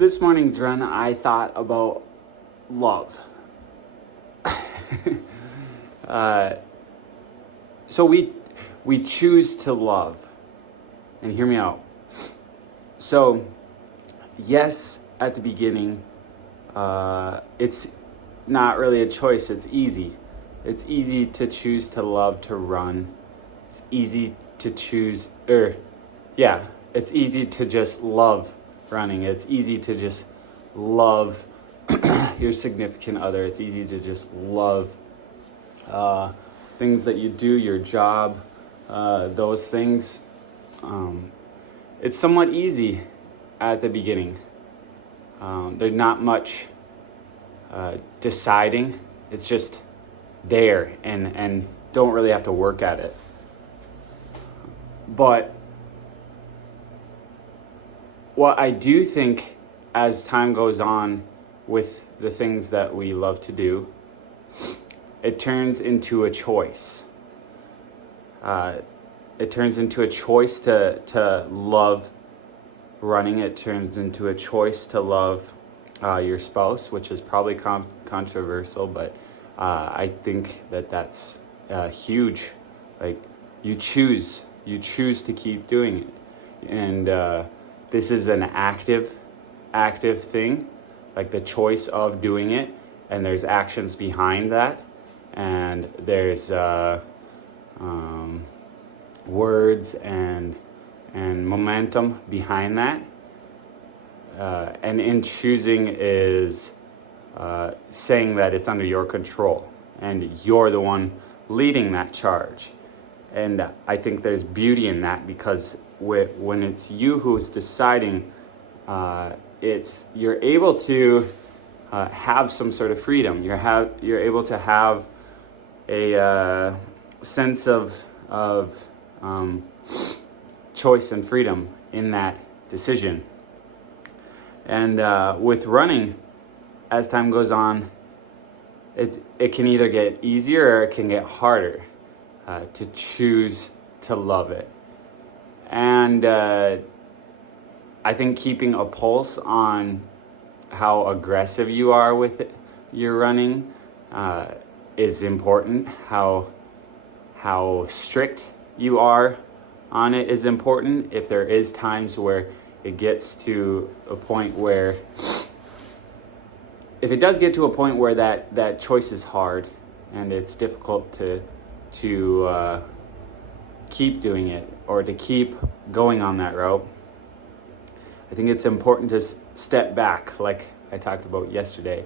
This morning's run, I thought about love. uh, so we choose to love, and hear me out. So, yes, at the beginning, it's not really a choice. It's easy. It's easy to choose to love to run. It's easy to choose, it's easy to just love running. It's easy to just love your significant other. It's easy to just love things that you do, your job, those things. It's somewhat easy at the beginning. There's not much deciding. It's just there and don't really have to work at it. But what I do think as time goes on with the things that we love to do, it turns into a choice. It turns into a choice to love running. It turns into a choice to love your spouse, which is probably controversial, but I think that's huge. Like you choose to keep doing it, and this is an active thing, like the choice of doing it, and there's actions behind that, and there's words and momentum behind that, and in choosing is saying that it's under your control and you're the one leading that charge. And I think there's beauty in that, because when it's you who's deciding, you're able to have some sort of freedom. You're able to have a sense of choice and freedom in that decision. And with running, as time goes on, it can either get easier or it can get harder to choose to love it. And I think keeping a pulse on how aggressive you are with your running is important. How strict you are on it is important. If there is times where it gets to a point where, if it does get to a point where that choice is hard and it's difficult to keep doing it or to keep going on that route, I think it's important to step back, like I talked about yesterday,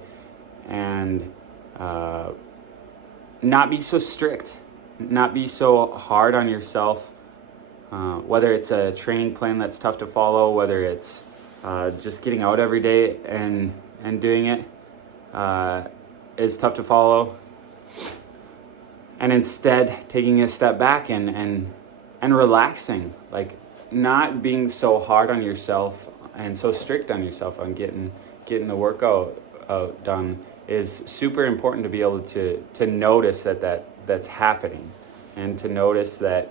and not be so strict, not be so hard on yourself, whether it's a training plan that's tough to follow, whether it's just getting out every day and doing it is tough to follow, and instead taking a step back and relaxing, like not being so hard on yourself and so strict on yourself on getting the workout done is super important, to be able to notice that's happening, and to notice that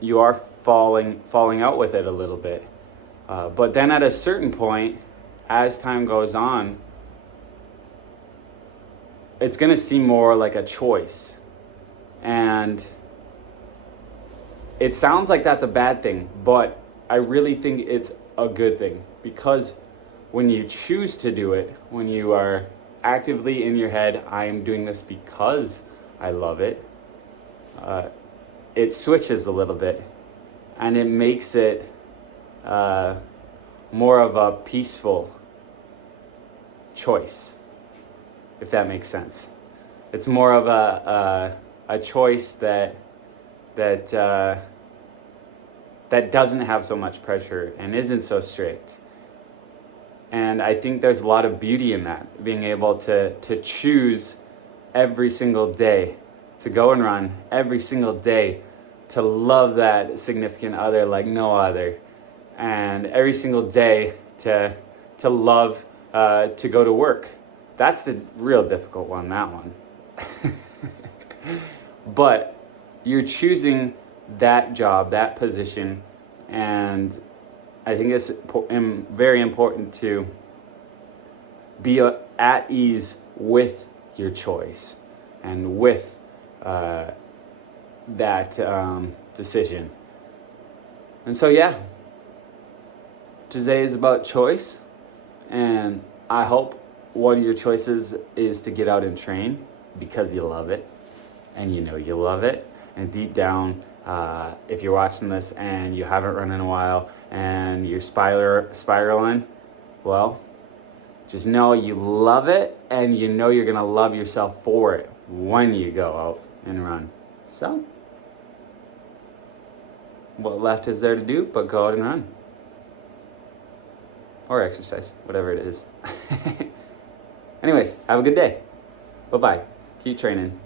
you are falling out with it a little bit. But then at a certain point, as time goes on, it's going to seem more like a choice. And it sounds like that's a bad thing, but I really think it's a good thing, because when you choose to do it, when you are actively in your head, I am doing this because I love it, it switches a little bit, and it makes it more of a peaceful choice, if that makes sense. It's more of a choice that doesn't have so much pressure and isn't so strict. And I think there's a lot of beauty in that, being able to choose every single day to go and run, every single day to love that significant other like no other, and every single day to love to go to work. That's the real difficult one, that one. But you're choosing that job, that position, and I think it's very important to be at ease with your choice and with that decision. And so, yeah, today is about choice. And I hope one of your choices is to get out and train because you love it and you know you love it. And deep down, if you're watching this and you haven't run in a while and you're spiraling, well, just know you love it and you know you're going to love yourself for it when you go out and run. So, what left is there to do but go out and run? Or exercise, whatever it is. Anyways, have a good day. Bye-bye. Keep training.